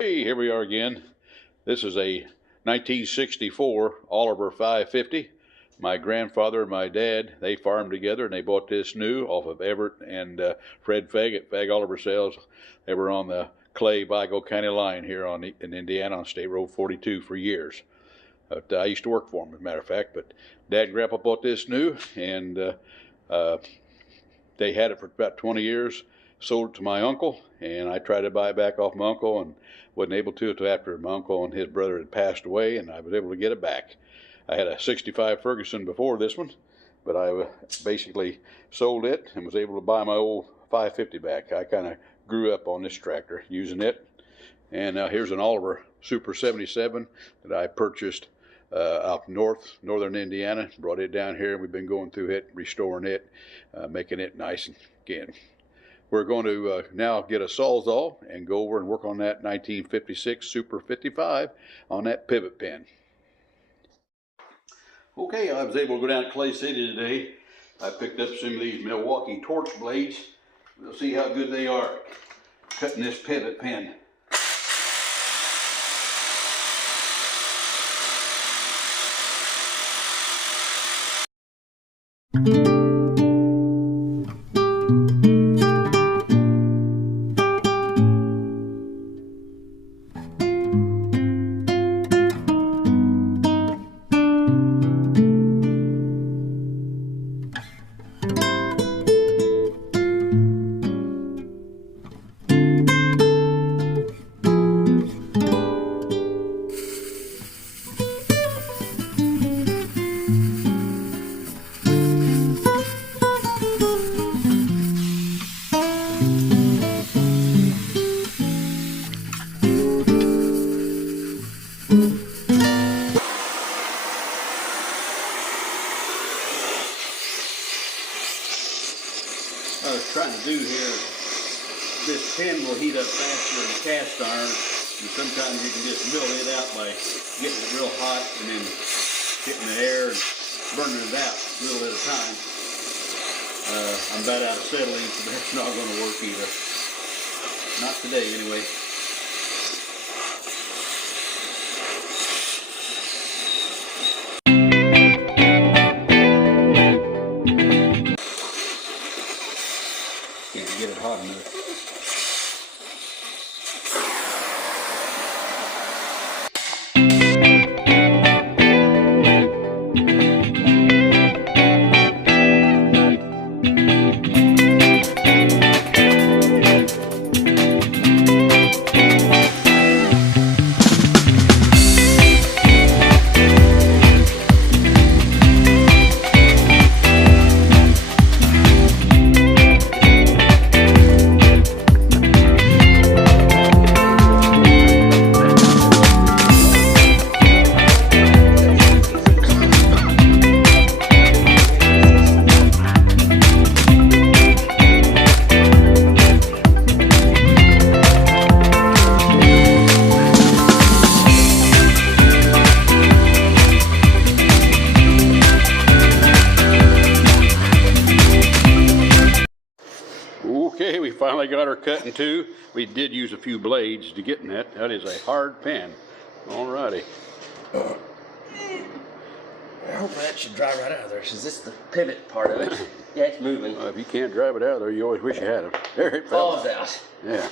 Hey, here we are again. This is a 1964 Oliver 550. My grandfather and my dad, they farmed together, and they bought this new off of Everett and Fred Fegg at Fegg Oliver Sales. They were on the Clay-Vigo County line here in Indiana on State Road 42 for years. But I used to work for them, as a matter of fact. But Dad and Grandpa bought this new, and they had it for about 20 years. Sold it to my uncle, and I tried to buy it back off my uncle and wasn't able to until after my uncle and his brother had passed away, and I was able to get it back. I had a 65 Ferguson before this one, but I basically sold it and was able to buy my old 550 back. I kind of grew up on this tractor using it. And now here's an Oliver Super 77 that I purchased up northern Indiana. Brought it down here. We've been going through it, restoring it, making it nice again. We're going to now get a Sawzall and go over and work on that 1956 Super 55 on that pivot pin. Okay, I was able to go down to Clay City today. I picked up some of these Milwaukee torch blades. We'll see how good they are cutting this pivot pin. I was trying to do here, this pin will heat up faster than cast iron, and sometimes you can just mill it out by getting it real hot and then hitting the air and burning it out a little at a time. I'm about out of acetylene, so that's not going to work either. Not today anyway. Can't get it hot enough. Okay, we finally got her cut in two. We did use a few blades to get in that. That is a hard pin. Alrighty. I hope that should drive right out of there. Is this the pivot part of it? Yeah, it's moving. If you can't drive it out of there, you always wish you had it. There it falls out. Yeah.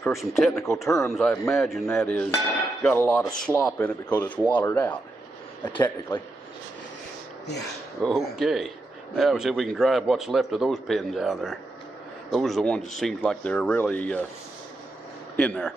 For some technical terms, I imagine that is got a lot of slop in it because it's watered out, technically. Yeah. Okay. Now we'll see if we can drive what's left of those pins out there. Those are the ones that seems like they're really in there.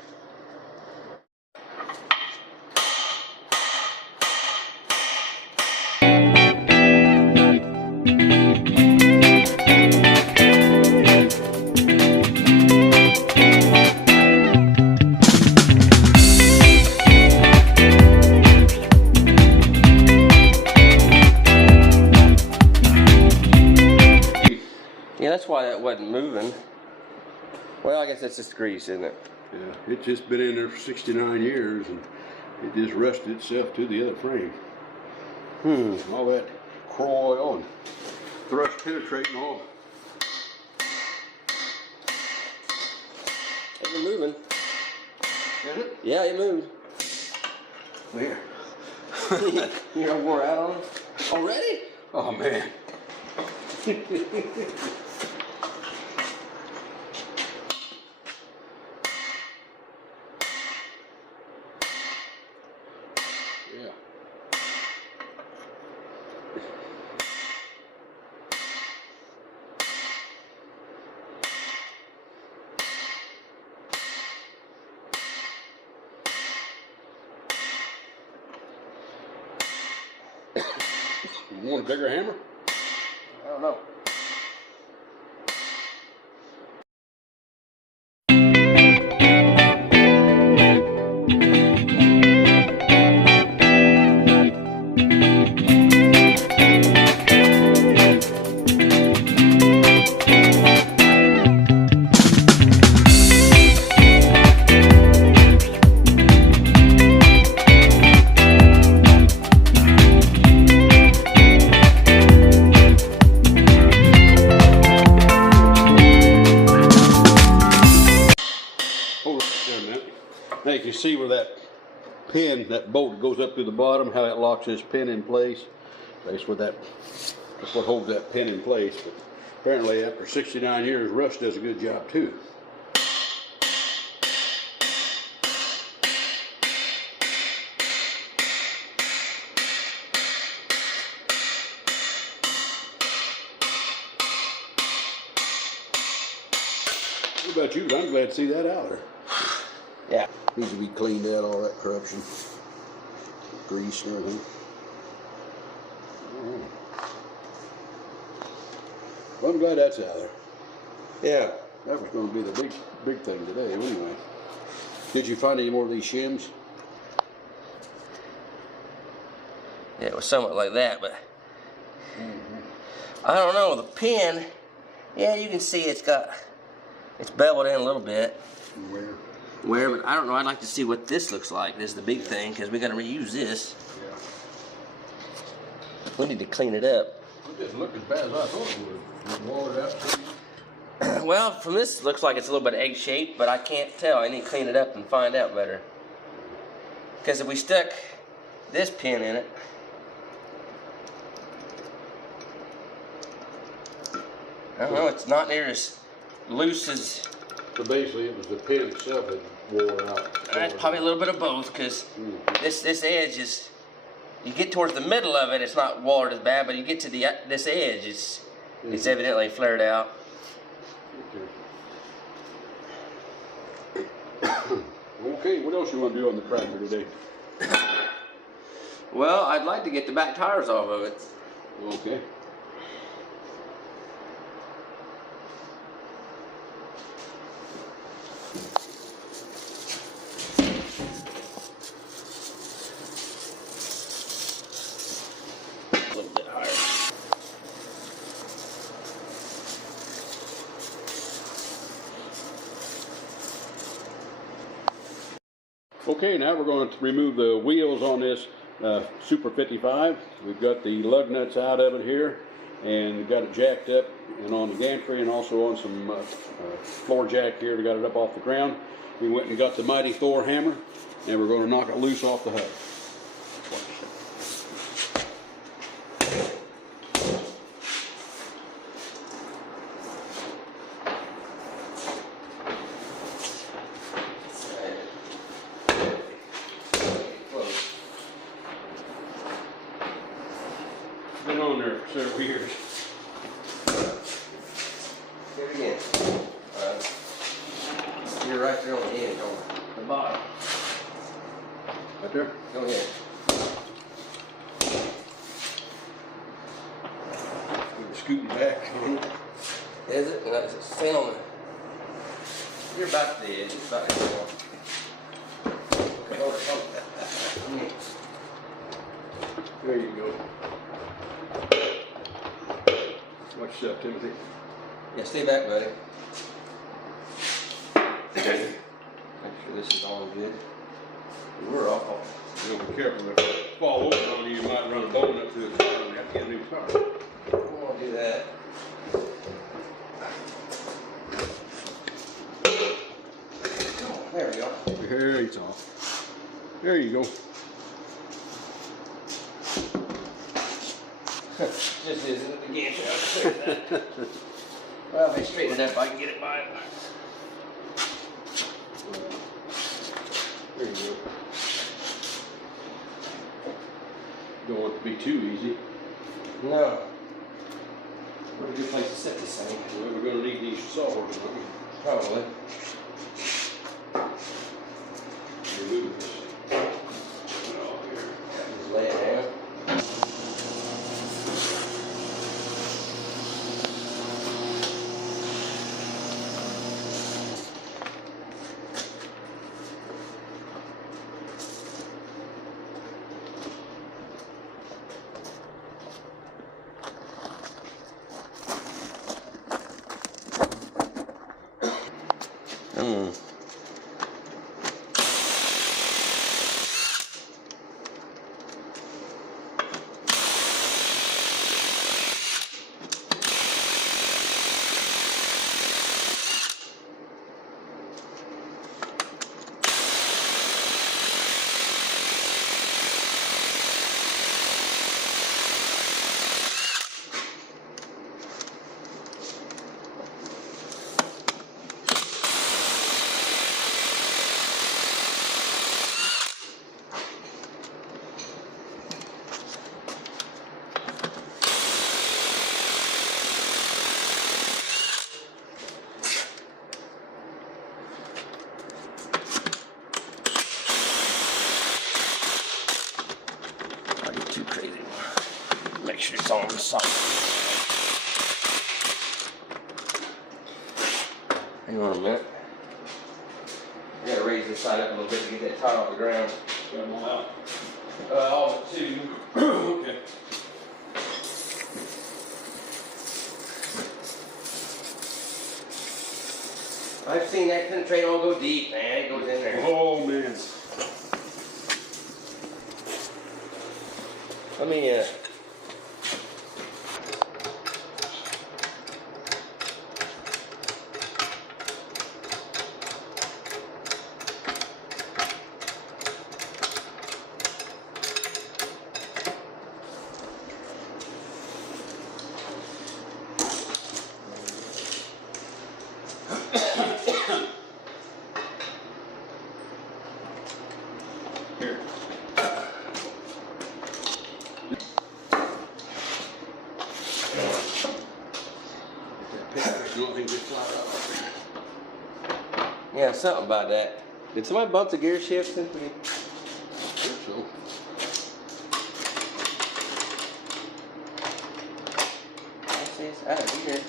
Yeah, that's why that wasn't moving. Well, I guess that's just grease, isn't it? Yeah, it's just been in there for 69 years, and it just rusted itself to the other frame. All that crawl oil and thrust penetrating all. It's moving. Is it? Yeah, it moved. Where? You're wore out on it already? Oh man. Yeah. You want a bigger hammer? I don't know. Hold it there a minute. Now you can see where that pin, that bolt goes up to the bottom, how that locks this pin in place. That's what holds that pin in place. But apparently after 69 years, rust does a good job too. What about you? I'm glad to see that out there. Yeah. Needs to be cleaned out, all that corruption. Grease and everything. Alright. Well, I'm glad that's out there. Yeah. That was going to be the big thing today anyway. Did you find any more of these shims? Yeah, it was somewhat like that, but I don't know. The pin, yeah, you can see it's beveled in a little bit. Where, but I don't know. I'd like to see what this looks like. This is the big thing because we got to reuse this. Yeah. We need to clean it up. It didn't look as bad as I thought it would. You wall it out. Well, from this, it looks like it's a little bit egg shaped, but I can't tell. I need to clean it up and find out better. Because if we stuck this pin in it, I don't know. It's not near as loose as. So basically, it was the pin itself that wore out. It's probably a little bit of both, because this edge is. You get towards the middle of it, it's not watered as bad, but you get to this edge, it's evidently flared out. Okay, what else you want to do on the tractor today? Well, I'd like to get the back tires off of it. Okay. A little bit higher. Okay, now we're going to remove the wheels on this Super 55. We've got the lug nuts out of it here, and we've got it jacked up and on the gantry and also on some floor jack here. We got it up off the ground. We went and got the Mighty Thor hammer, and we're going to knock it loose off the hub. Been on there for several years. Here again. You're right there on the edge, on the bottom. Right there? Go ahead. We were scooting back. Is it? No, it's staying on the. You're about to the edge. It's about to go. Okay, hold it. There you go. Watch yourself, Timothy. Yeah, stay back, buddy. Make sure this is all good. We're off. You gotta be careful. If it fall over on you, you might run a bone up to the car and have to get a new car. We won't do that. There we go. There it's off. There you go. Just isn't it again. Well, if I straighten it up, I can get it by. There you go. Don't want it to be too easy. No. What a good place to set this thing. Well, we're going to need these saws, aren't we? Probably. Remove this. Oh, here. Just lay it down. Too crazy. Make sure it's on the side. Hang on a minute. I gotta raise this side up a little bit to get that tar off the ground. Got them all out. All but two. Okay. I've seen that penetrator all go deep, man. It goes in there. Oh, man. Let me, Here. Nothing just flat out. yeah, something about that. Did somebody bump the gear shift since we? I think so. I see it's out of here.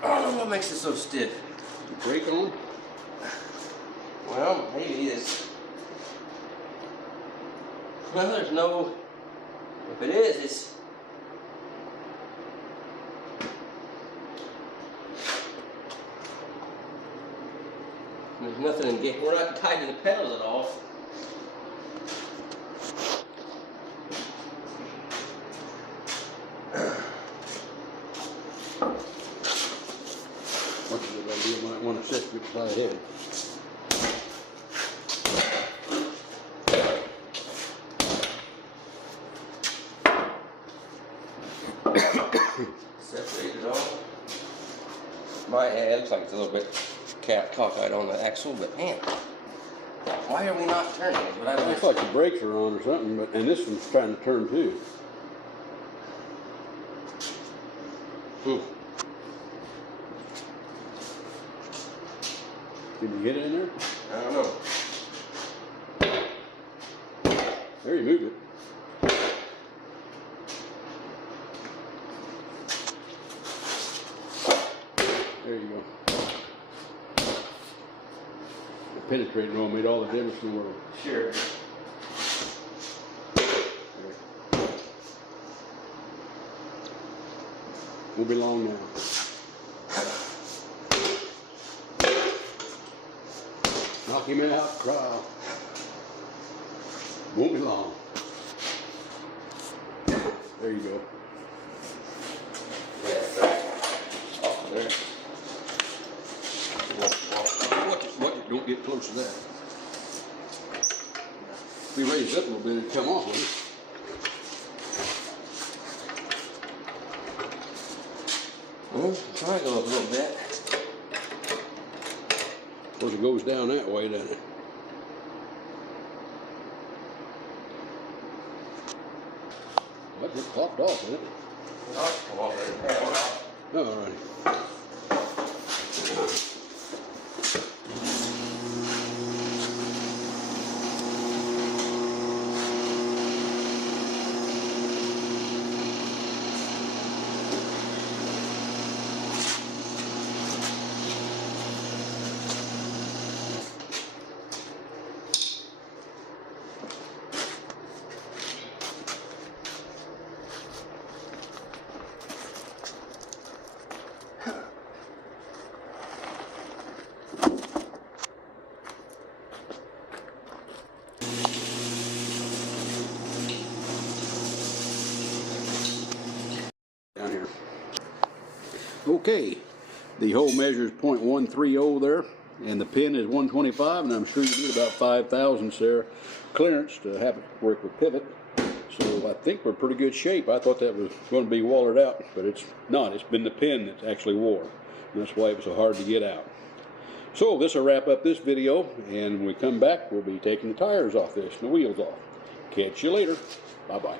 I don't know what makes it so stiff. Brake on? Well, maybe it's. Well, there's no. If it is, it's. There's nothing in game. We're not tied to the pedals at all. What's a good idea? Might want to set it beside head. Separate it all. It looks like it's a little bit cockeyed on the axle, but man, why are we not turning? But I Looks like the brakes are on or something, but and this one's trying to turn too. Did you get it in there? I don't know. There, you moved it. There you go. The penetrating roll made all the difference in the world. Sure. We'll Won't be long now. Knock him out, Kyle. Won't be long. There you go. Oh, there. What? Don't get close to that. If we raise it up a little bit, it'll come off, won't it? Try to go up a little bit. Of course, it goes down that way, doesn't it? That just popped off, didn't it? Come off there. All right. Down here. Okay, the hole measures 0.130 there, and the pin is 125, and I'm sure you need about 5 thousandths there clearance to have it work with pivot. So I think we're in pretty good shape. I thought that was going to be wallered out, but it's not. It's been the pin that's actually wore, and that's why it was so hard to get out. So this will wrap up this video, and when we come back, we'll be taking the tires off this and the wheels off. Catch you later. Bye-bye.